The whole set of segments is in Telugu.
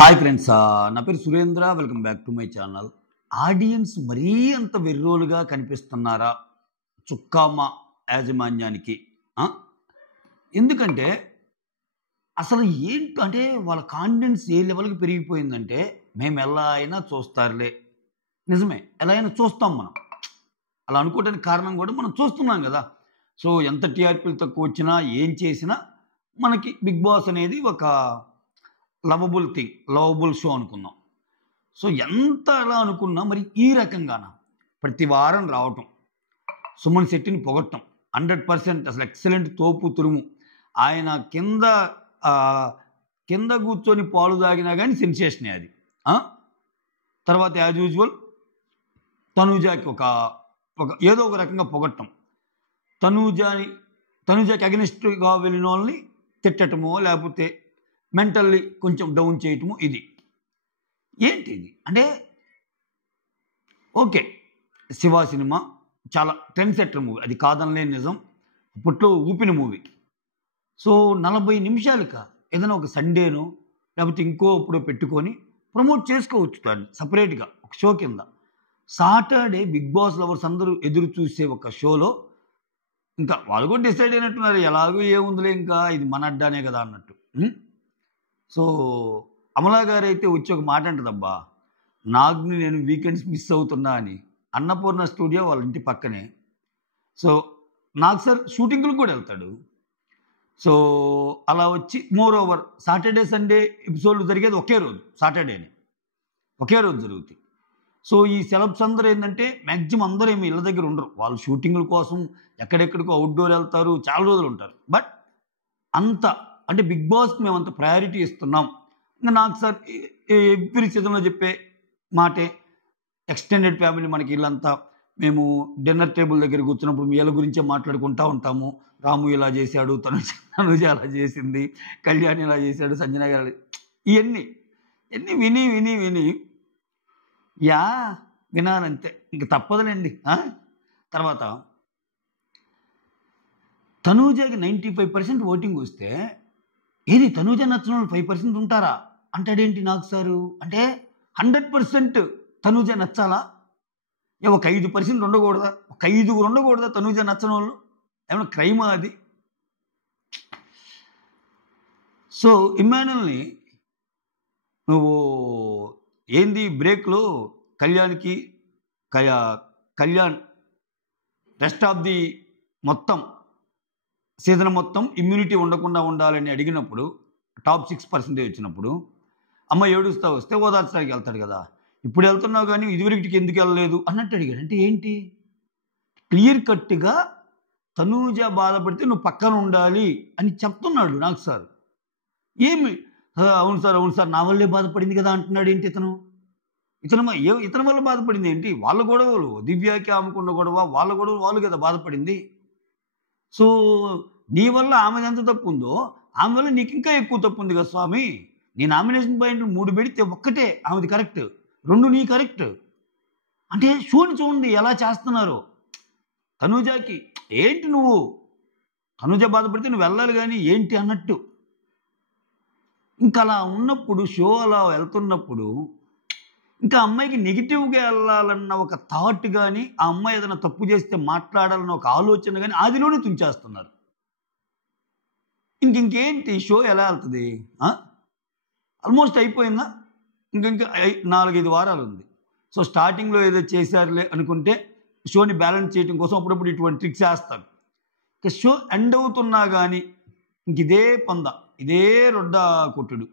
హాయ్ ఫ్రెండ్స్, నా పేరు Surendra. Welcome back to my channel. Audience మరీ అంత వెర్రోలుగా కనిపిస్తున్నారా చుక్కామ యాజమాన్యానికి? ఆ? ఎందుకంటే అసలు ఏంటంటే వాళ్ళ కాన్ఫిడెన్స్ ఏ లెవెల్కి పెరిగిపోయిందంటే, మేము ఎలా అయినా చూస్తారులే. నిజమే, ఎలా అయినా చూస్తాం మనం. అలా అనుకోవడానికి కారణం కూడా మనం చూస్తున్నాం కదా. సో ఎంత టీఆర్పీలు తక్కువ వచ్చినా ఏం చేసినా మనకి బిగ్ బాస్ అనేది ఒక లవబుల్ షో అనుకుందాం. సో ఎంత అలా అనుకున్నా మరి ఈ రకంగాన ప్రతి వారం రావటం, సుమన్ శెట్టిని పొగట్టం, 100% అసలు ఎక్సలెంట్, తోపు తురుము. ఆయన కింద కూర్చొని పాలు తాగినా కానీ సెన్సేషనే అది. తర్వాత యాజ్ యూజువల్ తనూజాకి ఒక ఏదో ఒక రకంగా పొగట్టం, తనూజాకి అగెనిస్ట్గా వెళ్ళిన వాళ్ళని తిట్టటమో లేకపోతే మెంటల్లీ కొంచెం డౌన్ చేయటము. ఇది ఏంటి ఇది అంటే, ఓకే, శివ సినిమా చాలా ట్రెండ్ సెట్టర్ మూవీ, అది కాదనలేని నిజం. అప్పట్లో ఊపిన మూవీ. సో 40 నిమిషాలక ఏదైనా ఒక సండేనో లేకపోతే ఇప్పుడు పెట్టుకొని ప్రమోట్ చేసుకోవచ్చు దాన్ని సపరేట్గా ఒక షో కింద. సాటర్డే బిగ్ బాస్ లవర్స్ అందరూ ఎదురు చూసే ఒక షోలో ఇంకా వాళ్ళు కూడా డిసైడ్ అయినట్టున్నారు, ఎలాగో ఏముందిలే, ఇంకా ఇది మన అడ్డానే కదా అన్నట్టు. సో అమలా గారు అయితే వచ్చి ఒక మాట అంటదబ్బా, నాగ్ని నేను వీకెండ్స్ మిస్ అవుతున్నా అని. అన్నపూర్ణ స్టూడియో వాళ్ళ ఇంటి పక్కనే. సో నాగ్ సార్ షూటింగ్లకు కూడా వెళ్తాడు. సో అలా వచ్చి మోర్ ఓవర్ సాటర్డే సండే ఎపిసోడ్లు జరిగేది ఒకే రోజు, సాటర్డేనే ఒకే రోజు జరుగుతాయి. సో ఈ సెలబ్స్ అందరూ ఏంటంటే మ్యాక్సిమం అందరూ ఏమి ఇళ్ళ దగ్గర ఉండరు, వాళ్ళు షూటింగ్ల కోసం ఎక్కడెక్కడికో అవుట్డోర్ వెళ్తారు, చాలా రోజులు ఉంటారు. బట్ అంత అంటే బిగ్ బాస్కి మేము అంత ప్రయారిటీ ఇస్తున్నాం. ఇంకా నాకు సార్ ఎవ్రీ సీజన్లో చెప్పే మాటే, ఎక్స్టెండెడ్ ఫ్యామిలీ మనకి ఇల్లంతా, మేము డిన్నర్ టేబుల్ దగ్గర కూర్చున్నప్పుడు మీ ఇళ్ళ గురించే మాట్లాడుకుంటూ ఉంటాము. రాము ఇలా చేశాడు, తనుజ అలా చేసింది, కళ్యాణ్ ఇలా చేశాడు, సంజన గారు, ఇవన్నీ విని విని విని వినాలంతే, ఇంక తప్పదులేండి. తర్వాత తనూజకి 95% ఓటింగ్ వస్తే, ఏది తనూజ నచ్చిన వాళ్ళు 5% ఉంటారా అంటాడేంటి నాకు సారు? అంటే 100% తనూజ నచ్చాలా? ఒక 5% ఉండకూడదా? ఒక 5 ఉండకూడదా తనూజ నచ్చని వాళ్ళు? ఏమైనా క్రైమా అది? సో ఇమ్మాన్యుల్ని నువ్వు ఏంది బ్రేక్లో కళ్యాణ్ రెస్ట్ ఆఫ్ ది మొత్తం సీజన్ మొత్తం ఇమ్యూనిటీ ఉండకుండా ఉండాలని అడిగినప్పుడు, టాప్ 6% వచ్చినప్పుడు అమ్మ ఏడుస్తా వస్తే ఓదార్చడానికి వెళ్తాడు కదా. ఇప్పుడు వెళ్తున్నావు కానీ ఇదివరకి ఎందుకు వెళ్ళలేదు అన్నట్టు అడిగాడు. అంటే ఏంటి? క్లియర్ కట్గా తనూజ బాధపడితే నువ్వు పక్కన ఉండాలి అని చెప్తున్నాడు నాకు సార్. ఏమి అవును సార్ నా వల్లే బాధపడింది కదా అంటున్నాడు. ఏంటి ఇతని వల్ల బాధపడింది ఏంటి? వాళ్ళ గొడవలు, దివ్యాకి ఆమెకున్న గొడవ, వాళ్ళ గొడవలు వాళ్ళు కదా బాధపడింది. సో నీ వల్ల ఆమెది ఎంత తప్పు ఉందో ఆమె వల్ల నీకు ఇంకా ఎక్కువ తప్పు ఉంది కదా స్వామి. నీ నామినేషన్ పాయింట్లు 3 పెడితే ఒక్కటే ఆమెది కరెక్ట్, 2 నీ కరెక్ట్. అంటే షోని చూడండి ఎలా చేస్తున్నారు. తనూజకి ఏంటి, నువ్వు తనూజ బాధపడితే నువ్వు వెళ్ళాలి కానీ ఏంటి అన్నట్టు. ఇంకా అలా ఉన్నప్పుడు, షో అలా వెళ్తున్నప్పుడు, ఇంకా అమ్మాయికి నెగిటివ్గా వెళ్ళాలన్న ఒక థాట్ కానీ, ఆ అమ్మాయి ఏదైనా తప్పు చేస్తే మాట్లాడాలన్న ఒక ఆలోచన కానీ ఆదిలోనే తుంచేస్తున్నారు. ఇంకేంటి షో ఎలా వెళ్తుంది? ఆల్మోస్ట్ అయిపోయిందా? ఇంకా 4-5 వారాలు ఉంది. సో స్టార్టింగ్లో ఏదో చేశారులే అనుకుంటే షోని బ్యాలెన్స్ చేయడం కోసం అప్పుడప్పుడు ఇటువంటి ట్రిక్స్ వేస్తారు. ఇక షో ఎండ్ అవుతున్నా కానీ ఇంక ఇదే పంద, ఇదే రొడ్డ కొట్టుడు.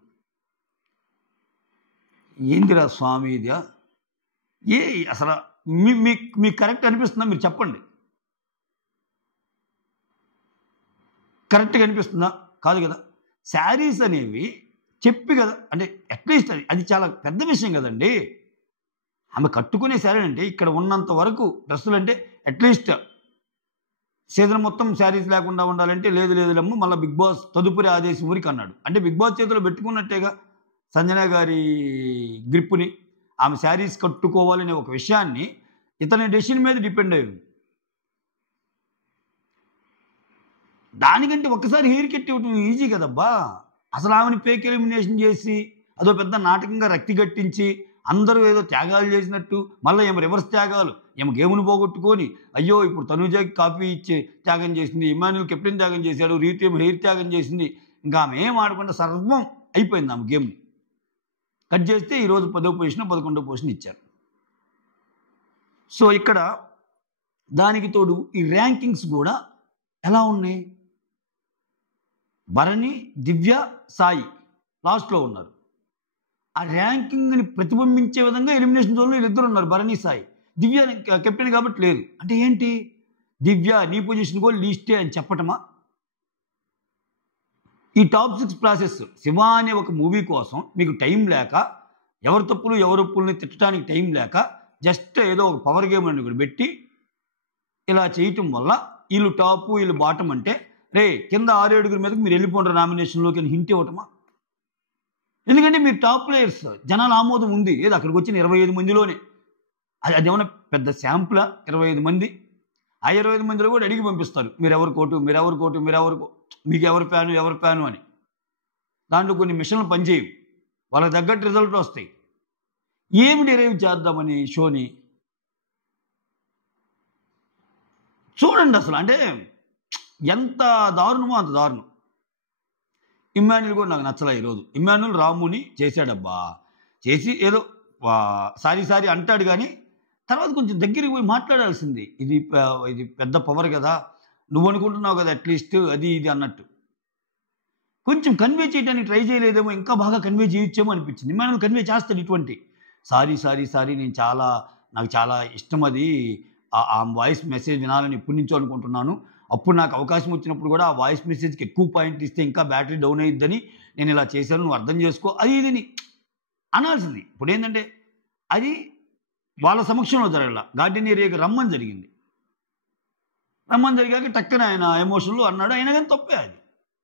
ఏందిరా స్వామి ఇదా? అసలు మీకు కరెక్ట్ అనిపిస్తుందా? మీరు చెప్పండి. కరెక్ట్గా అనిపిస్తుందా? కాదు కదా. శారీస్ అనేవి చెప్పి కదా, అంటే అట్లీస్ట్ అది చాలా పెద్ద విషయం కదండి. ఆమె కట్టుకునే శారీ అంటే ఇక్కడ ఉన్నంత వరకు డ్రెస్సులు అంటే అట్లీస్ట్ సీజన్ మొత్తం శారీస్ లేకుండా ఉండాలంటే లేదమ్మ మళ్ళీ బిగ్ బాస్ తదుపరి ఆదేశం ఊరికి అన్నాడు. అంటే బిగ్ బాస్ చేతిలో పెట్టుకున్నట్టేగా సంజన గారి గ్రిప్పుని. ఆమె శారీస్ కట్టుకోవాలనే ఒక విషయాన్ని ఇతని డెసిషన్ మీద డిపెండ్ అయ్యింది. దానికంటే ఒక్కసారి హెయిర్ కట్ ఇవ్వటం ఈజీ కదబ్బా. అసలు ఆమెని ఫేక్ ఎలిమినేషన్ చేసి అదో పెద్ద నాటకంగా రక్తి కట్టించి అందరూ ఏదో త్యాగాలు చేసినట్టు మళ్ళీ ఏమో రివర్స్ త్యాగాలు, ఏమో గేమ్ను పోగొట్టుకొని అయ్యో ఇప్పుడు తనూజకి కాపీ ఇచ్చి త్యాగం చేసింది, ఇమాన్యుల్ కెప్టెన్ త్యాగం చేశాడు, రీతు ఏమో హెయిర్ త్యాగం చేసింది. ఇంకా ఆమె ఏం ఆడకుండా సర్వం అయిపోయింది ఆమె గేమ్ని. కట్ చేస్తే ఈరోజు 10వ పొజిషన్ 11వ పొజిషన్ ఇచ్చారు. సో ఇక్కడ దానికి తోడు ఈ ర్యాంకింగ్స్ కూడా ఎలా ఉన్నాయి? భరణి, దివ్య, సాయి లాస్ట్లో ఉన్నారు. ఆ ర్యాంకింగ్ని ప్రతిబింబించే విధంగా ఎలిమినేషన్ జోన్లో వీళ్ళిద్దరు ఉన్నారు, భరణి, సాయి. దివ్య కెప్టెన్ కాబట్టి లేదు. అంటే ఏంటి? దివ్య నీ పొజిషన్ కూడా లీస్టే అని చెప్పటమా? ఈ టాప్ 6 ప్రాసెస్ శివ అనే ఒక మూవీ కోసం మీకు టైం లేక, ఎవరి తప్పులు ఎవరి ఒప్పుల్ని తిట్టడానికి టైం లేక, జస్ట్ ఏదో ఒక పవర్ గేమ్ అని కూడా పెట్టి ఇలా చేయటం వల్ల వీళ్ళు టాపు వీళ్ళు బాటం అంటే రే కింద 6-7 మీదకి మీరు వెళ్ళిపోండి నామినేషన్లోకి అని హింట్ ఇవ్వటమా? ఎందుకంటే మీరు టాప్ ప్లేయర్స్, జనాల ఆమోదం ఉంది. ఏదో అక్కడికి వచ్చిన 25 మందిలోనే అదేమన్నా పెద్ద శాంపులా? 25 మంది. ఆ 25 మందిలో కూడా అడిగి పంపిస్తారు మీరెవరు కోటు, మీరెవరు కోటు, మీకు ఎవరు ఫ్యాను అని. దాంట్లో కొన్ని మిషన్లు పనిచేయవు, వాళ్ళకి తగ్గట్టు రిజల్ట్ వస్తాయి. ఏమి డిరైవ్ చేద్దామని షోని చూడండి అసలు. అంటే ఎంత దారుణమో అంత దారుణం. ఇమ్మాన్యుల్ కూడా నాకు నచ్చలే ఈరోజు. ఇమ్మాన్యుల్ రాముని చేశాడబ్బా, చేసి ఏదో సారీ అంటాడు కానీ తర్వాత కొంచెం దగ్గరికి పోయి మాట్లాడాల్సింది. ఇది పెద్ద పవర్ కదా, నువ్వు అనుకుంటున్నావు కదా అట్లీస్ట్ అది ఇది అన్నట్టు. కొంచెం కన్వే చేయడానికి ట్రై చేయలేదేమో, ఇంకా బాగా కన్వే చేయొచ్చేమో అనిపించింది. ఇమ్మాన్యుల్ కన్వే చేస్తాడు ఇటువంటి సారీ నేను నాకు చాలా ఇష్టం అది, ఆ వాయిస్ మెసేజ్ వినాలని ఎప్పటి నుంచో అనుకుంటున్నాను. అప్పుడు నాకు అవకాశం వచ్చినప్పుడు కూడా ఆ వాయిస్ మెసేజ్కి ఎక్కువ పాయింట్ ఇస్తే ఇంకా బ్యాటరీ డౌన్ అయ్యిద్దని నేను ఇలా చేశాను, నువ్వు అర్థం చేసుకో అది ఇదని అనాల్సింది. ఇప్పుడు ఏంటంటే అది వాళ్ళ సమక్షంలో జరగల, గార్డెన్ ఏరియాకి రమ్మని జరిగాక టక్కన ఆయన ఎమోషన్లో అన్నాడు. అయినా కానీ తప్పే, అది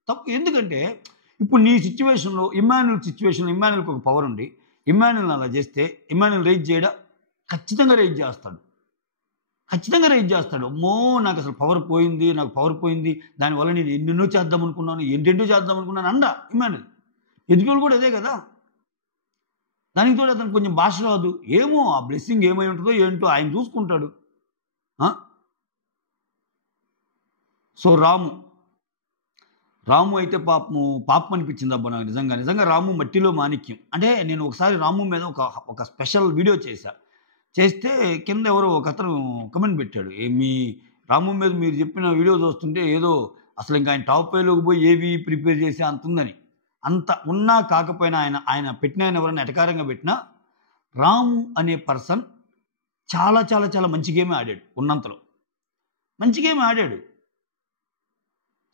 తప్పు. ఎందుకంటే ఇప్పుడు నీ సిచ్యువేషన్లో ఇమ్మాన్యుల్కి ఒక పవర్ ఉండి ఇమ్మాన్యుల్ని అలా చేస్తే ఇమ్మాన్యుల్ రైజ్ చేయడా? ఖచ్చితంగా రైజ్ చేస్తాడు. అమ్మో నాకు అసలు పవర్ పోయింది, దానివల్ల నేను ఎన్నెన్నో చేద్దాం అనుకున్నాను అండా ఇమ్మాన్యుల్. ఎదుటి కూడా అదే కదా. దానికి తోడు అతను కొంచెం భాష రాదు, ఏమో ఆ బ్లెస్సింగ్ ఏమై ఉంటుందో ఏంటో ఆయన చూసుకుంటాడు. సో రాము అయితే పాపం అనిపించింది అబ్బా నాకు నిజంగా రాము మట్టిలో మాణిక్యం. అంటే నేను ఒకసారి రాము మీద ఒక స్పెషల్ వీడియో చేస్తే కింద ఎవరో ఒక అతను కమెంట్ పెట్టాడు, మీ రాము మీద మీరు చెప్పిన వీడియో చూస్తుంటే ఏదో అసలు ఇంకా ఆయన టాప్ 5లోకి పోయి ఏవి ప్రిపేర్ చేసి అంత ఉందని. అంత ఉన్నా కాకపోయినా ఆయన పెట్టిన ఎవరైనా ఎటకారంగా పెట్టినా రాము అనే పర్సన్ చాలా చాలా చాలా మంచి గేమే ఆడాడు, ఉన్నంతలో మంచి గేమ్ ఆడాడు.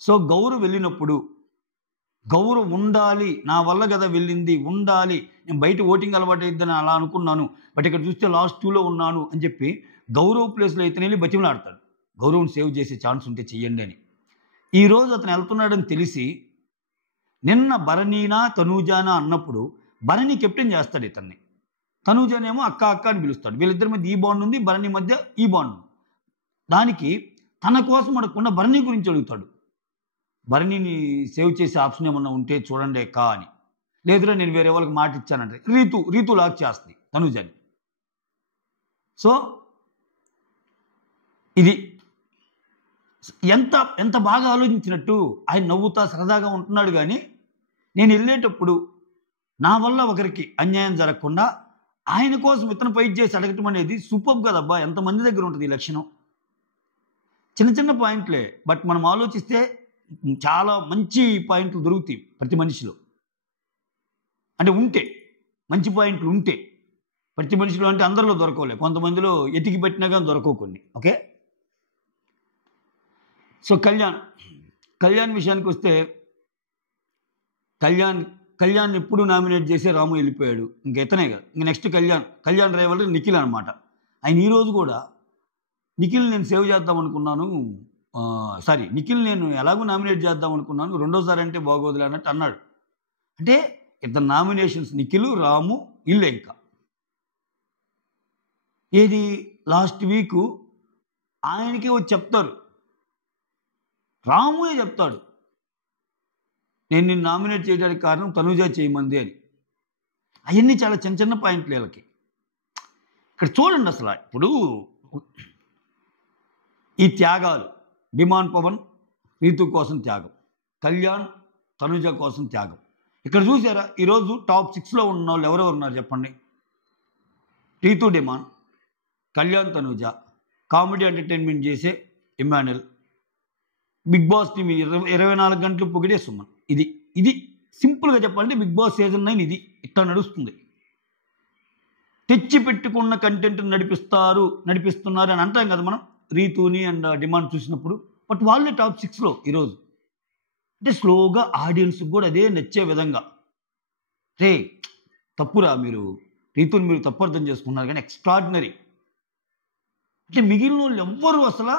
సో గౌరవ్ వెళ్ళినప్పుడు గౌరవ్ ఉండాలి, నా వల్ల కదా వెళ్ళింది, ఉండాలి, నేను బయట ఓటింగ్ అలవాటు అయిద్దని అలా అనుకున్నాను, బట్ ఇక్కడ చూస్తే లాస్ట్ 2లో ఉన్నాను అని చెప్పి గౌరవ్ ప్లేస్లో అయితే వెళ్ళి బతిమలాడతాడు, గౌరవ్ని సేవ్ చేసే ఛాన్స్ ఉంటే చెయ్యండి అని. ఈరోజు అతను వెళ్తున్నాడని తెలిసి నిన్న భరణీనా తనూజానా అన్నప్పుడు భరణి కెప్టెన్ చేస్తాడు ఇతన్ని, తనూజానేమో అక్క అని పిలుస్తాడు. వీళ్ళిద్దరి మధ్య ఈ బాండ్ ఉంది, భరణి మధ్య ఈ బాండ్ ఉంది. దానికి తన కోసం అడగకుండా భరణి గురించి అడుగుతాడు, భరణిని సేవ్ చేసే ఆప్షన్ ఏమన్నా ఉంటే చూడండి అక్క అని. లేదురా నేను వేరే వాళ్ళకి మాట ఇచ్చానంటే రీతు లాక్ చేస్తుంది తనూజాని. సో ఇది ఎంత బాగా ఆలోచించినట్టు. ఆయన నవ్వుతా సరదాగా ఉంటున్నాడు, కానీ నేను వెళ్ళేటప్పుడు నా వల్ల ఒకరికి అన్యాయం జరగకుండా ఆయన కోసం ఇతను ఫైట్ చేసి అడగటం అనేది సూపర్ కదబ్బా. ఎంతమంది దగ్గర ఉంటుంది ఈ లక్షణం? చిన్న పాయింట్లే, బట్ మనం ఆలోచిస్తే చాలా మంచి పాయింట్లు దొరుకుతాయి ప్రతి మనిషిలో. అంటే మంచి పాయింట్లు ఉంటే ప్రతి మనిషిలో, అంటే అందరిలో దొరకలే, కొంతమందిలో ఎతికి పెట్టినా కానీ దొరకవు కొన్ని. ఓకే, సో కళ్యాణ్ విషయానికి వస్తే కళ్యాణ్ ఎప్పుడు నామినేట్ చేసి రాము వెళ్ళిపోయాడు, ఇంకా ఇతనే కదా. ఇంక నెక్స్ట్ కళ్యాణ్ డ్రైవర్ నిఖిల్ అనమాట. ఆయన ఈరోజు కూడా నిఖిల్ నేను సేవ్ చేద్దాం అనుకున్నాను, నిఖిల్ నేను ఎలాగో నామినేట్ చేద్దాం అనుకున్నాను, రెండోసారి అంటే బాగోదులే అన్నట్టు అన్నాడు. అంటే ఇతను నామినేషన్స్ నిఖిల్, రాము ఇల్లే. ఇంకా ఏది లాస్ట్ వీక్ ఆయనకే వచ్చి చెప్తారు, రాముయే చెప్తాడు, నేను నిన్ను నామినేట్ చేయడానికి కారణం తనూజ చేయమంది అని. అవన్నీ చాలా చిన్న చిన్న పాయింట్లు వీళ్ళకి. ఇక్కడ చూడండి అసలు ఇప్పుడు ఈ త్యాగాలు, డిమాండ్ పవన్ రీతు కోసం త్యాగం, కళ్యాణ్ తనుజ కోసం త్యాగం. ఇక్కడ చూసారా ఈరోజు టాప్ 6లో ఉన్న వాళ్ళు ఎవరెవరు ఉన్నారు చెప్పండి? రీతు డిమాండ్, కళ్యాణ్ తనుజ, కామెడీ ఎంటర్టైన్మెంట్ చేసే ఇమ్మాన్యుల్, బిగ్ బాస్ టీమ్ 24 గంటలు పొగిడే సుమన్. ఇది సింపుల్గా చెప్పాలంటే బిగ్ బాస్ సీజన్ 9 ఇది ఇట్లా నడుస్తుంది. తెచ్చి పెట్టుకున్న కంటెంట్ నడిపిస్తున్నారు అని అంటాం కదా మనం రీతుని అండ్ డిమాండ్ చూసినప్పుడు. బట్ వాళ్ళే టాప్ 6లో ఈరోజు. అంటే స్లోగా ఆడియన్స్కి కూడా అదే నచ్చే విధంగా, రే తప్పురా మీరు రీతుని మీరు తప్పు అర్థం చేసుకున్నారు కానీ ఎక్స్ట్రాడినరీ. అంటే మిగిలిన వాళ్ళు ఎవ్వరు అసలు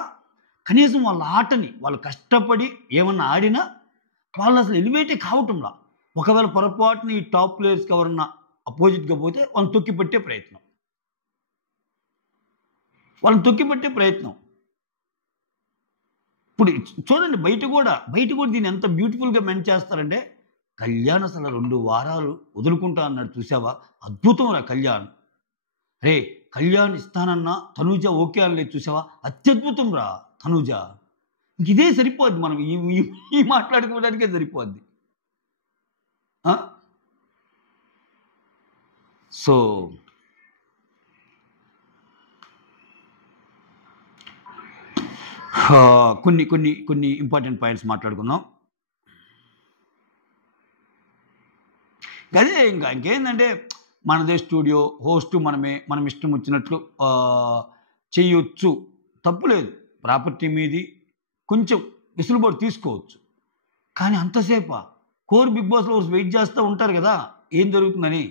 కనీసం వాళ్ళ ఆటని వాళ్ళు కష్టపడి ఏమన్నా ఆడినా వాళ్ళు అసలు ఎలివేటే కావటంలా. ఒకవేళ పొరపాటుని ఈ టాప్ ప్లేయర్స్కి ఎవరన్నా అపోజిట్గా పోతే వాళ్ళని తొక్కిపెట్టే ప్రయత్నం. ఇప్పుడు చూడండి బయట కూడా దీన్ని ఎంత బ్యూటిఫుల్గా మెంట్ చేస్తారంటే, కళ్యాణ్ అసలు 2 వారాలు వదులుకుంటా అన్నాడు చూసావా, అద్భుతం రా కళ్యాణ్. రే కళ్యాణ్ ఇస్తానన్నా తనూజ ఓకే అనలేదు చూసావా, అత్యద్భుతం రా తనూజ. ఇదే సరిపోద్ది, మనం ఈ మాట్లాడుకోవడానికే సరిపోద్ది. సో కొన్ని ఇంపార్టెంట్ పాయింట్స్ మాట్లాడుకుందాం. అదే ఇంకేంటంటే మనదే స్టూడియో, హోస్ట్ మనమే, మనం ఇష్టం వచ్చినట్లు చేయొచ్చు, తప్పులేదు. ప్రాపర్టీ మీది కొంచెం వెసులుబాటు తీసుకోవచ్చు. కానీ అంతసేపా కోర్ బిగ్ బాస్లో వెయిట్ చేస్తూ ఉంటారు కదా ఏం జరుగుతుందని.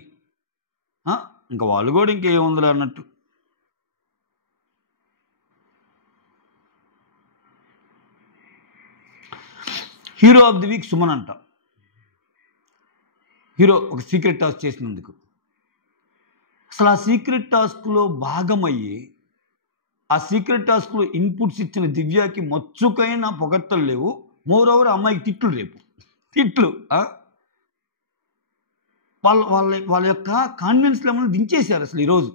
ఇంకా వాళ్ళు కూడా ఇంకేముందిలే అన్నట్టు. Hero of the week Suman అంట. హీరో ఒక సీక్రెట్ టాస్క్ చేసినందుకు. అసలు ఆ సీక్రెట్ టాస్క్లో భాగమయ్యి ఆ సీక్రెట్ టాస్క్లో ఇన్పుట్స్ ఇచ్చిన దివ్యకి మచ్చుకైన పొగడ్తలు లేవు. మోర్ ఓవర్ అమ్మాయికి తిట్లు వాళ్ళ యొక్క కాన్ఫిడెన్స్ లెవెల్ దించేశారు అసలు ఈరోజు.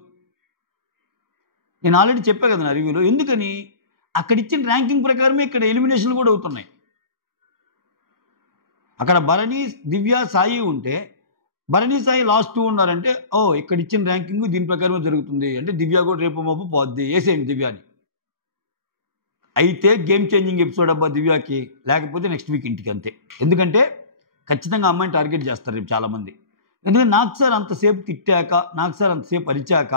నేను ఆల్రెడీ చెప్పా కదా నా రివ్యూలో. ఎందుకని అక్కడ ఇచ్చిన ర్యాంకింగ్ ప్రకారమే ఇక్కడ ఎలిమినేషన్లు కూడా అవుతున్నాయి. అక్కడ భరణి, దివ్య, సాయి ఉంటే భరణి, సాయి లాస్ట్ 2 ఉన్నారంటే ఇక్కడ ఇచ్చిన ర్యాంకింగ్ దీని ప్రకారమే జరుగుతుంది అంటే దివ్య కూడా రేపు మాపు పోద్ది, వేసేయండి దివ్యాని. అయితే గేమ్ చేంజింగ్ ఎపిసోడ్ అబ్బా దివ్యాకి, లేకపోతే నెక్స్ట్ వీక్ ఇంటికి అంతే. ఎందుకంటే ఖచ్చితంగా అమ్మాయిని టార్గెట్ చేస్తారు రేపు చాలామంది. ఎందుకంటే నాకు సార్ అంతసేపు తిట్టాక, నాకు సార్ అంతసేపు అరిచాక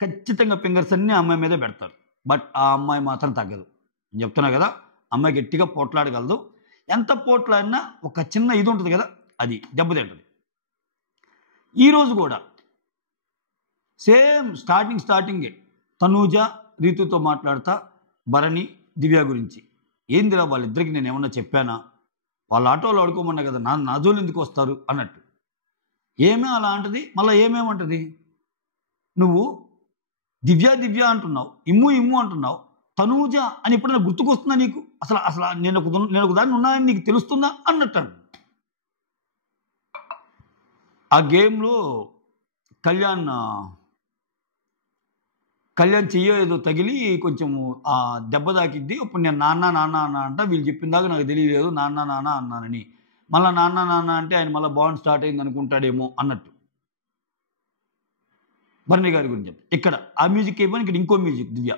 ఖచ్చితంగా ఫింగర్స్ అన్నీ అమ్మాయి మీదే పెడతారు. బట్ ఆ అమ్మాయి మాత్రం తగ్గదు. నేను చెప్తున్నా కదా, అమ్మాయి గట్టిగా పోట్లాడగలదు. ఎంత పోట్లాడినా ఒక చిన్న ఇది ఉంటుంది కదా, అది దెబ్బతింటుంది. ఈరోజు కూడా సేమ్ స్టార్టింగే తనూజ రీతుతో మాట్లాడతా భరణి, దివ్య గురించి. ఏందిరా వాళ్ళిద్దరికి నేను ఏమన్నా చెప్పానా, వాళ్ళ ఆటోలో ఆడుకోమన్నా కదా, నా జోలు ఎందుకు వస్తారు అన్నట్టు. ఏమే అలా అంటది, మళ్ళీ ఏమేమంటది, నువ్వు దివ్య అంటున్నావు, ఇమ్ము అంటున్నావు, తనూజ అని ఎప్పుడైనా గుర్తుకొస్తుందా నీకు? అసలు నేను ఒక దాన్ని ఉన్నానని నీకు తెలుస్తుందా అన్నట్టు. ఆ గేమ్లో కళ్యాణ్ చెయ్యో ఏదో తగిలి కొంచెము ఆ దెబ్బ తాకిద్ది. అప్పుడు నేను నాన్న అంట, వీళ్ళు చెప్పిన దాకా నాకు తెలియలేదు నాన్న అన్నానని. మళ్ళీ నాన్న అంటే ఆయన మళ్ళీ బాండ్ స్టార్ట్ అయింది అనుకుంటాడేమో అన్నట్టు. భరణి గారి గురించి చెప్తా. ఇక్కడ ఆ మ్యూజిక్ అయిపోయి ఇక్కడ ఇంకో మ్యూజిక్. దివ్య,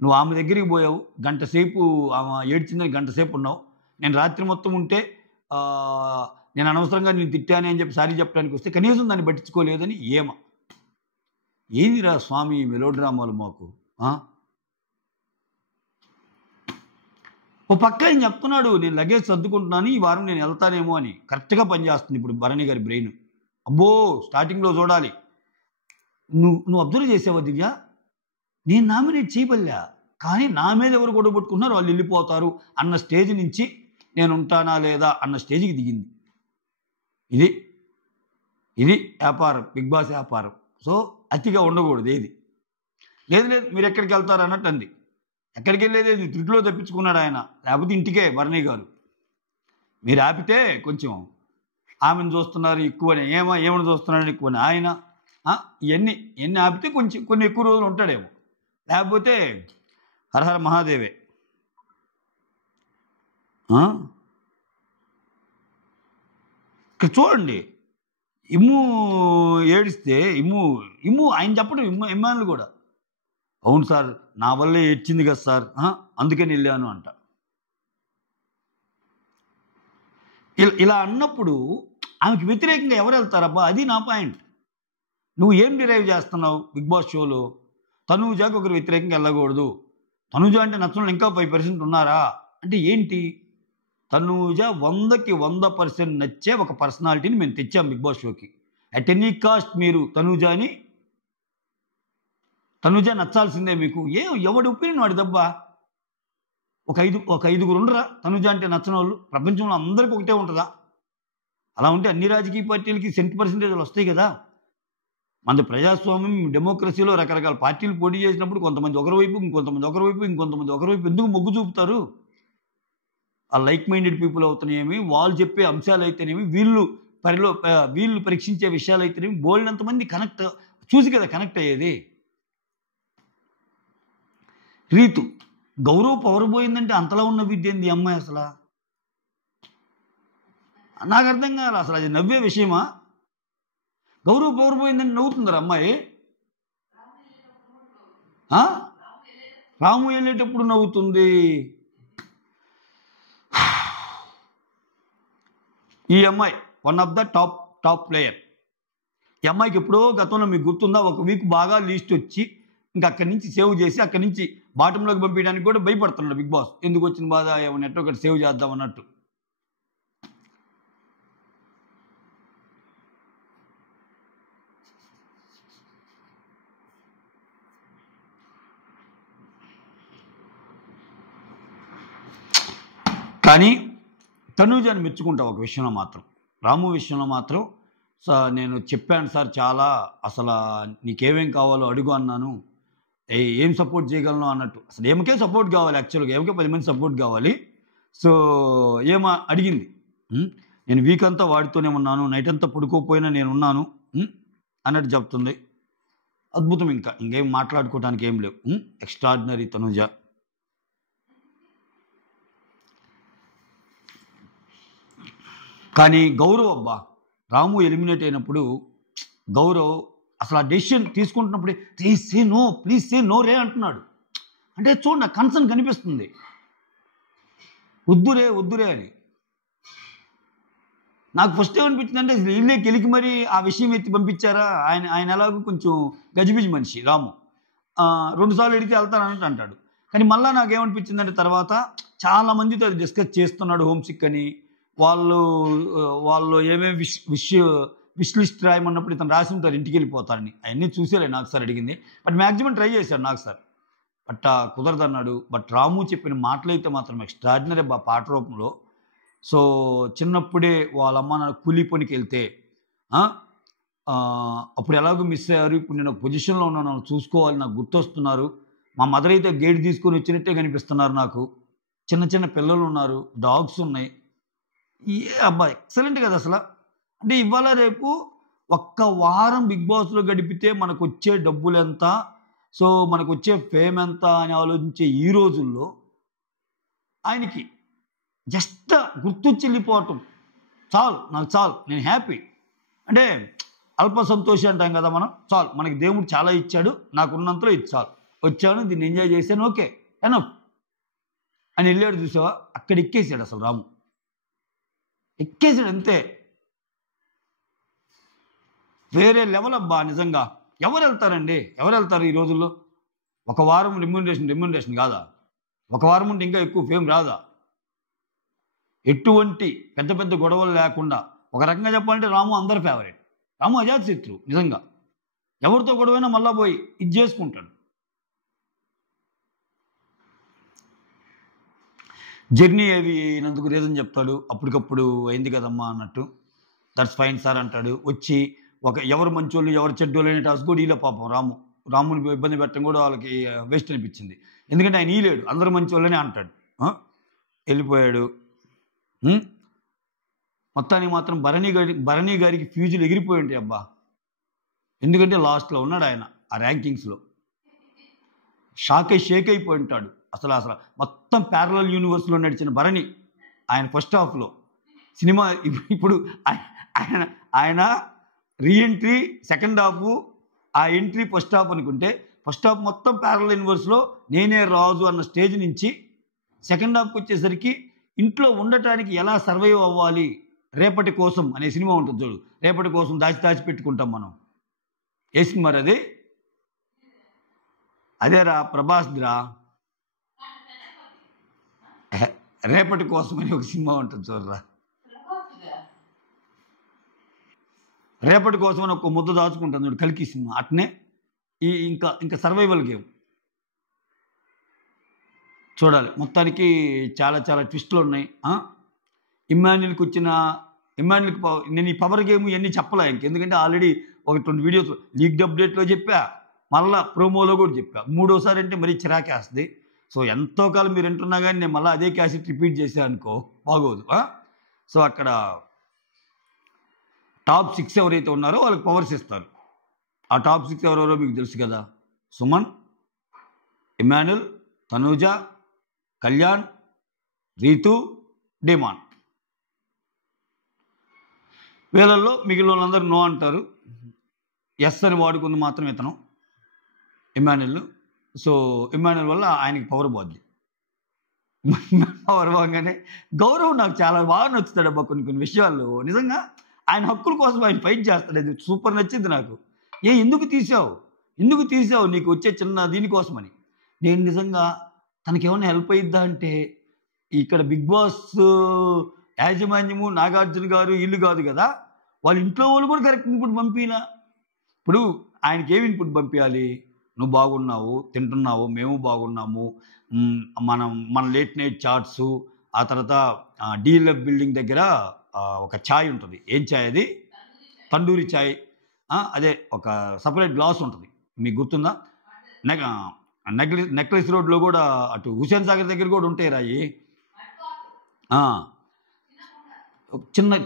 నువ్వు ఆమె దగ్గరికి పోయావు, గంట సేపు ఆమె ఏడ్చిందని గంట సేపు ఉన్నావు. నేను రాత్రి మొత్తం ఉంటే నేను అనవసరంగా నేను తిట్టాను అని చెప్పి సారీ చెప్పడానికి వస్తే కనీసం దాన్ని పట్టించుకోలేదని ఏందిరా స్వామి మెలోడ్రామాలు మాకు. ఓ పక్క ఆయన చెప్తున్నాడు నేను లగేజ్ సర్దుకుంటున్నాను, ఈ వారం నేను వెళ్తానేమో అని. కరెక్ట్గా పనిచేస్తుంది ఇప్పుడు భరణి గారి బ్రెయిన్. అబ్బో స్టార్టింగ్లో చూడాలి. నువ్వు అబ్జర్వ్ చేసావా దివ్య, నేను నామినేట్ చేయబల్లా, కానీ నా మీద ఎవరు గొడవ పట్టుకున్నారు వాళ్ళు వెళ్ళిపోతారు అన్న స్టేజ్ నుంచి నేను ఉంటానా లేదా అన్న స్టేజ్కి దిగింది. ఇది వ్యాపారం, బిగ్ బాస్ వ్యాపారం. సో అతిగా ఉండకూడదు. ఏది లేదు మీరు ఎక్కడికి వెళ్తారు అన్నట్టు అంది. ఎక్కడికి వెళ్ళేది త్రుటిలో తప్పించుకున్నాడు ఆయన, లేకపోతే ఇంటికే భరణి గారు. మీరు ఆపితే కొంచెం ఆమెను చూస్తున్నారు ఎక్కువని, ఏమని చూస్తున్నాడు ఎక్కువని ఆయన. ఇవన్నీ ఆపితే కొన్ని ఎక్కువ రోజులు ఉంటాడేమో, లేకపోతే హరహర మహాదేవే. ఇక్కడ చూడండి, ఇమ్ము ఏడిస్తే ఇమ్ము ఆయన చెప్పడం, ఇమ్మానులు కూడా, అవును సార్ నా వల్లే ఏడ్చింది కదా సార్, అందుకని వెళ్ళాను అంట. ఇలా అన్నప్పుడు ఆమెకి వ్యతిరేకంగా ఎవరు వెళ్తారబ్బా? అది నా పాయింట్. నువ్వు ఏం డిరైవ్ చేస్తున్నావు బిగ్ బాస్ షోలో? తనూజాకి ఒకరు వ్యతిరేకంగా వెళ్ళకూడదు, తనూజ అంటే నచ్చడం ఇంకా 5% ఉన్నారా అంటే ఏంటి? తనూజ 100కి 100% నచ్చే ఒక పర్సనాలిటీని మేము తెచ్చాం బిగ్ బాస్ షోకి. అట్ ఎనీ కాస్ట్ మీరు తనూజ నచ్చాల్సిందే మీకు. ఎవడి ఒపీనియన్ వాడి దబ్బా. ఒక ఐదుగురు ఉండరా తనూజ అంటే నచ్చని వాళ్ళు? ప్రపంచంలో అందరికీ ఒకటే ఉంటుందా? అలా ఉంటే అన్ని రాజకీయ పార్టీలకి 100% వస్తాయి కదా. మన ప్రజాస్వామ్యం, డెమోక్రసీలో రకరకాల పార్టీలు పోటీ చేసినప్పుడు కొంతమంది ఒకరివైపు, ఇంకొంతమంది ఒకరివైపు ఎందుకు మొగ్గు చూపుతారు? ఆ లైక్ మైండెడ్ పీపుల్ అవుతున్నాయేమి, వాళ్ళు చెప్పే అంశాలు అయితేనేమి, వీళ్ళు పరీక్షించే విషయాలు అయితేనేమి, బోల్డంతమంది చూసి కదా కనెక్ట్ అయ్యేది. రీతు గౌరవ్ పవర్ పోయిందంటే అంతలా ఉన్న విద్య ఏంది అమ్మాయి? అసలు నాకు అర్థం కాదు. అసలు అది నవ్వే విషయమా? గౌరవ్ పవర్ పోయిందంటే నవ్వుతుందరా అమ్మాయి? రాము వెళ్ళేటప్పుడు నవ్వుతుంది. ఈ అమ్మాయి one of the top player. ఈ అమ్మాయికి ఎప్పుడో గతంలో మీకు గుర్తుందా, ఒక వీక్ బాగా లీస్ట్ వచ్చి ఇంకా అక్కడి నుంచి సేవ్ చేసి అక్కడి నుంచి బాటంలోకి పంపించడానికి కూడా భయపడుతున్నాడు బిగ్ బాస్. ఎందుకు వచ్చిన బాధ, ఏమన్నా ఎట్టో ఒకటి సేవ్ చేద్దాం అన్నట్టు. కానీ తనూజాని మెచ్చుకుంటా ఒక విషయంలో మాత్రం, రాము విషయంలో మాత్రం. నేను చెప్పాను సార్ చాలా, అసలు నీకేమేం కావాలో అడుగు అన్నాను, ఏం సపోర్ట్ చేయగలను అన్నట్టు. అసలు ఏమకే సపోర్ట్ కావాలి, యాక్చువల్గా ఏమకే 10 మంది సపోర్ట్ కావాలి. సో అడిగింది, నేను వీక్ అంతా వాడితోనే ఉన్నాను, నైట్ అంతా పడుకోపోయినా నేను ఉన్నాను అన్నట్టు చెప్తుంది. అద్భుతం. ఇంకేం మాట్లాడుకోవడానికి ఏం లేవు. ఎక్స్ట్రాడినరీ తనూజ. కానీ గౌరవ్ అబ్బా, రాము ఎలిమినేట్ అయినప్పుడు గౌరవ్ అసలు ఆ డెసిషన్ తీసుకుంటున్నప్పుడే ప్లీజ్ సే నో రే అంటున్నాడు. అంటే చూడు, నాకు కన్సర్న్ కనిపిస్తుంది, వద్దురే అని. నాకు ఫస్ట్ ఏమనిపించింది అంటే ఇల్లే కెలికి మరీ ఆ విషయం ఎత్తి పంపించారా. ఆయన ఎలాగో కొంచెం గజిబిజి మనిషి రాము, 2 సార్లు అడిగితే వెళ్తానన్నట్టు అంటాడు. కానీ మళ్ళీ నాకేమనిపించిందంటే తర్వాత చాలామందితో అది డిస్కస్ చేస్తున్నాడు హోమ్సిక్ అని. వాళ్ళు ఏమేమి విష్ లిస్ట్ రాయమన్నప్పుడు ఇతను రాసి ఉంటారు ఇంటికి వెళ్ళిపోతారని. అవన్నీ చూసేలే నాకు సార్ అడిగింది. బట్ మ్యాక్సిమం ట్రై చేశాడు నాకు సార్, బట్ కుదరదన్నాడు. బట్ రాము చెప్పిన మాటలైతే మాత్రం ఎక్స్ట్రాడినరీ పాట రూపంలో. సో చిన్నప్పుడే వాళ్ళ అమ్మ నాన్న కూలీ పనికి వెళ్తే అప్పుడు ఎలాగో మిస్ అయ్యారు, ఇప్పుడు నేను ఒక పొజిషన్లో ఉన్నాను, నన్ను చూసుకోవాలి, నాకు గుర్తొస్తున్నారు. మా మదర్ అయితే గేట్ తీసుకొని వచ్చినట్టే కనిపిస్తున్నారు నాకు. చిన్న పిల్లలు ఉన్నారు, డాగ్స్ ఉన్నాయి. అబ్బా ఎక్సలెంట్ కదా అసలు. అంటే ఇవాళ రేపు ఒక్క వారం బిగ్ బాస్లో గడిపితే మనకు వచ్చే డబ్బులు ఎంత, సో మనకు వచ్చే ఫేమ్ ఎంత అని ఆలోచించే ఈ రోజుల్లో ఆయనకి జస్ట్ గుర్తొచ్చి వెళ్ళిపోవటం నాకు చాలు, నేను హ్యాపీ. అంటే అల్ప సంతోషి అంటాం కదా మనం, చాలు, మనకి దేవుడు చాలా ఇచ్చాడు, నాకున్నంతలో ఇది చాలు, వచ్చాను, దీన్ని ఎంజాయ్ చేశాను, ఓకే ఎనఫ్ అని వెళ్ళాడు. చూసావా, అక్కడ ఎక్కేసాడు అసలు రాము, ఎక్కేసాడు అంతే. వేరే లెవెల్ అబ్బా నిజంగా. ఎవరు వెళ్తారు ఈ రోజుల్లో? ఒక వారం రెమ్యూనరేషన్ కాదా? ఒక వారం ఉంటే ఇంకా ఎక్కువ ఫేమ్ రాదా? ఎటువంటి పెద్ద గొడవలు లేకుండా, ఒక రకంగా చెప్పాలంటే రాము అందరి ఫేవరెట్. రాము అజాత్ శత్రు నిజంగా. ఎవరితో గొడవైనా మళ్ళా పోయి ఇది చేసుకుంటాడు. జర్నీ ఏవి అయినందుకు రీజన్ చెప్తాడు, అప్పటికప్పుడు అయింది కదమ్మా అన్నట్టు. దట్స్ ఫైన్ సార్ అంటాడు. వచ్చి ఎవరు మంచోళ్ళు ఎవరు చెడ్డోళ్ళు అనే టాస్క్ కూడా ఇలా పాపం రాముని ఇబ్బంది పెట్టడం కూడా వాళ్ళకి వేస్ట్ అనిపించింది. ఎందుకంటే ఆయన ఈలేడు, అందరూ మంచోళ్ళనే అంటాడు. వెళ్ళిపోయాడు. మొత్తానికి మాత్రం భరణి గారికి ఫ్యూజులు ఎగిరిపోయి ఉంటాయి అబ్బా. ఎందుకంటే లాస్ట్లో ఉన్నాడు ఆయన ఆ ర్యాంకింగ్స్లో. షేక్ అయిపోయి ఉంటాడు. అసలు మొత్తం ప్యారలల్ యూనివర్స్లో నడిచిన భరణి ఆయన ఫస్ట్ హాఫ్లో సినిమా. ఇప్పుడు ఆయన రీఎంట్రీ సెకండ్ హాఫ్, ఆ ఎంట్రీ ఫస్ట్ హాఫ్ అనుకుంటే ఫస్ట్ హాఫ్ మొత్తం ప్యారలల్ యూనివర్స్లో నేనే రాజు అన్న స్టేజ్ నుంచి సెకండ్ హాఫ్కి వచ్చేసరికి ఇంట్లో ఉండటానికి ఎలా సర్వైవ్ అవ్వాలి, రేపటి కోసం అనే సినిమా ఉంటుంది చూడు. రేపటి కోసం దాచి పెట్టుకుంటాం మనం. ఏ సినిమా అది? అదేరా ప్రభాస్దిరా. రేపటి కోసం అని ఒక సినిమా ఉంటుంది చూడరా. రేపటి కోసం అని ఒక ముద్ద దాచుకుంటాను చూడు, కల్కి సినిమా. అట్నే ఇంకా సర్వైవల్ గేమ్ చూడాలి. మొత్తానికి చాలా చాలా ట్విస్టులు ఉన్నాయి. ఇమ్మాన్యుల్కి నేను ఈ పవర్ గేమ్ ఇవన్నీ చెప్పలే ఎందుకంటే ఆల్రెడీ ఒకటి 2 వీడియోస్ లీక్డ్ అప్డేట్లో చెప్పా, మళ్ళీ ప్రోమోలో కూడా చెప్పా. 3వసారి అంటే మరీ చిరాకేస్తుంది. సో ఎంతో కాలం మీరు వింటున్నా కానీ నేను మళ్ళీ అదే క్యాసెట్ రిపీట్ చేసా అనుకో బాగోదు. సో అక్కడ టాప్ 6 ఎవరైతే ఉన్నారో వాళ్ళకి పవర్స్ ఇస్తారు. ఆ టాప్ 6 ఎవరెవరో మీకు తెలుసు కదా. సుమన్, ఇమ్మాన్యుల్, తనూజ, కళ్యాణ్, రీతు, డిమాన్. వీళ్ళల్లో మిగిలిన వాళ్ళందరూ నో అంటారు. ఎస్ అని వాడుకుంది మాత్రం ఇతను ఇమ్మాన్యుల్. సో ఇమ్మాన్యుల్ వల్ల ఆయనకి పవర్ పోద్ది. పవర్ పోగానే గౌరవ్ నాకు చాలా బాగా నచ్చుతాడు అబ్బా. కొన్ని విషయాల్లో నిజంగా ఆయన హక్కుల కోసం ఆయన ఫైట్ చేస్తాడు. అది సూపర్ నచ్చింది నాకు. ఎందుకు తీసావు నీకు వచ్చే చిన్న దీనికోసమని. నేను నిజంగా తనకేమన్నా హెల్ప్ అయిద్దా అంటే ఇక్కడ బిగ్ బాస్ యాజమాన్యము నాగార్జున గారు ఇల్లు కాదు కదా, వాళ్ళ ఇంట్లో వాళ్ళు కూడా కరెక్ట్ ఇన్పుట్ పంపినా. ఇప్పుడు ఆయనకి ఏమి ఇన్పుట్ పంపించాలి? నువ్వు బాగున్నావు, తింటున్నావు, మేము బాగున్నాము, మన లేట్ నైట్ చాట్స్, ఆ తర్వాత డిఎల్ఎఫ్ బిల్డింగ్ దగ్గర ఒక ఛాయ్ ఉంటుంది. ఏం ఛాయ్ అది? తండూరి ఛాయ్. అదే ఒక సపరేట్ గ్లాస్ ఉంటుంది, మీకు గుర్తుందా? నెక్లెస్ రోడ్లో కూడా అటు హుసేన్ సాగర్ దగ్గర కూడా ఉంటాయి రాయి.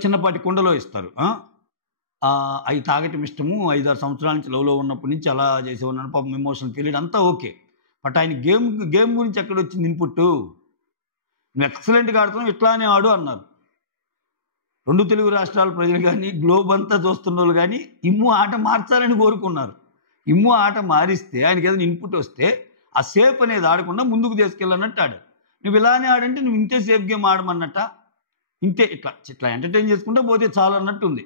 చిన్నపాటి కుండలో ఇస్తారు. అవి తాగటం ఇష్టము. 5-6 సంవత్సరాల నుంచి లవ్లో ఉన్నప్పటి నుంచి అలా చేసే ఉన్నాను. పాపం ఎమోషనల్ ఫీలింగ్ అంతా ఓకే. బట్ ఆయన గేమ్ గురించి ఎక్కడ వచ్చింది ఇన్పుట్? నువ్వు ఎక్సలెంట్గా ఆడుతున్నావు, ఇట్లానే ఆడు అన్నారు. 2 తెలుగు రాష్ట్రాల ప్రజలు కానీ గ్లోబ్ అంతా చూస్తున్న వాళ్ళు కానీ ఇమ్ము ఆట మార్చాలని కోరుకున్నారు. ఇమ్ము ఆట మారిస్తే ఆయనకి ఏదైనా ఇన్పుట్ వస్తే ఆ సేఫ్ అనేది ఆడకుండా ముందుకు తీసుకెళ్ళన్నట్టు ఆడు. నువ్వు ఇలానే ఆడంటే నువ్వు ఇంతే సేఫ్ గేమ్ ఆడమన్నట్ట, ఇంతే ఇట్లా ఎంటర్టైన్ చేసుకుంటూ పోతే చాలు అన్నట్టు ఉంది.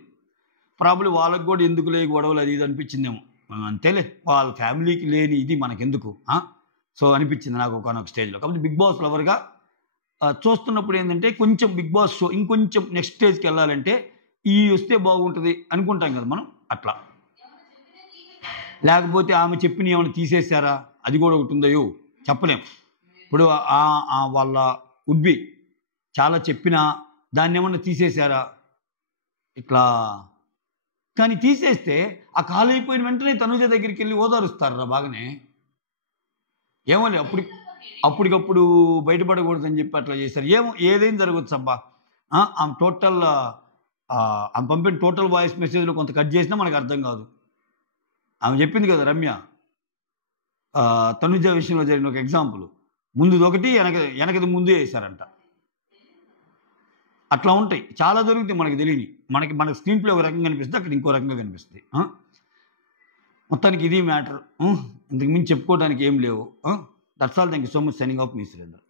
ప్రాబ్లం వాళ్ళకు కూడా ఎందుకు లేని గొడవలు అది ఇది అనిపించిందేమో. అంతేలే, వాళ్ళ ఫ్యామిలీకి లేని ఇది మనకెందుకు సో అనిపించింది నాకు ఒకనొక స్టేజ్లో. కాబట్టి బిగ్ బాస్ లవర్గా చూస్తున్నప్పుడు ఏంటంటే కొంచెం బిగ్ బాస్ షో ఇంకొంచెం నెక్స్ట్ స్టేజ్కి వెళ్ళాలంటే వస్తే బాగుంటుంది అనుకుంటాం కదా మనం. అట్లా లేకపోతే ఆమె చెప్పిన ఏమైనా తీసేశారా అది కూడా ఒకటి ఉందయో చెప్పలేం. ఇప్పుడు వాళ్ళ ఉడ్బి చాలా చెప్పినా దాన్ని ఏమన్నా తీసేశారా ఇట్లా. కానీ తీసేస్తే ఆ కాలు అయిపోయిన వెంటనే తనుజ దగ్గరికి వెళ్ళి ఓదారుస్తారా బాగానే. ఏమో అప్పటికప్పుడు బయటపడకూడదని చెప్పి అట్లా చేశారు. ఏదైనా జరగవచ్చు అబ్బా. ఆమె ఆమె పంపిన టోటల్ వాయిస్ మెసేజ్లో కొంత కట్ చేసినా మనకు అర్థం కాదు. ఆమె చెప్పింది కదా రమ్య, తనుజ విషయంలో జరిగిన ఒక ఎగ్జాంపుల్, ముందుది ఒకటి వెనకది ముందు వేశారంట. అట్లా ఉంటాయి, చాలా జరుగుతాయి మనకి తెలియని. మనకి స్క్రీన్ ప్లే ఒక రకంగా కనిపిస్తుంది, అక్కడ ఇంకో రకంగా కనిపిస్తుంది. మొత్తానికి ఇది మ్యాటర్. ఇంతకు మించి చెప్పుకోవడానికి ఏం లేవు. That's all. Thank you so much. Signing off me Surender.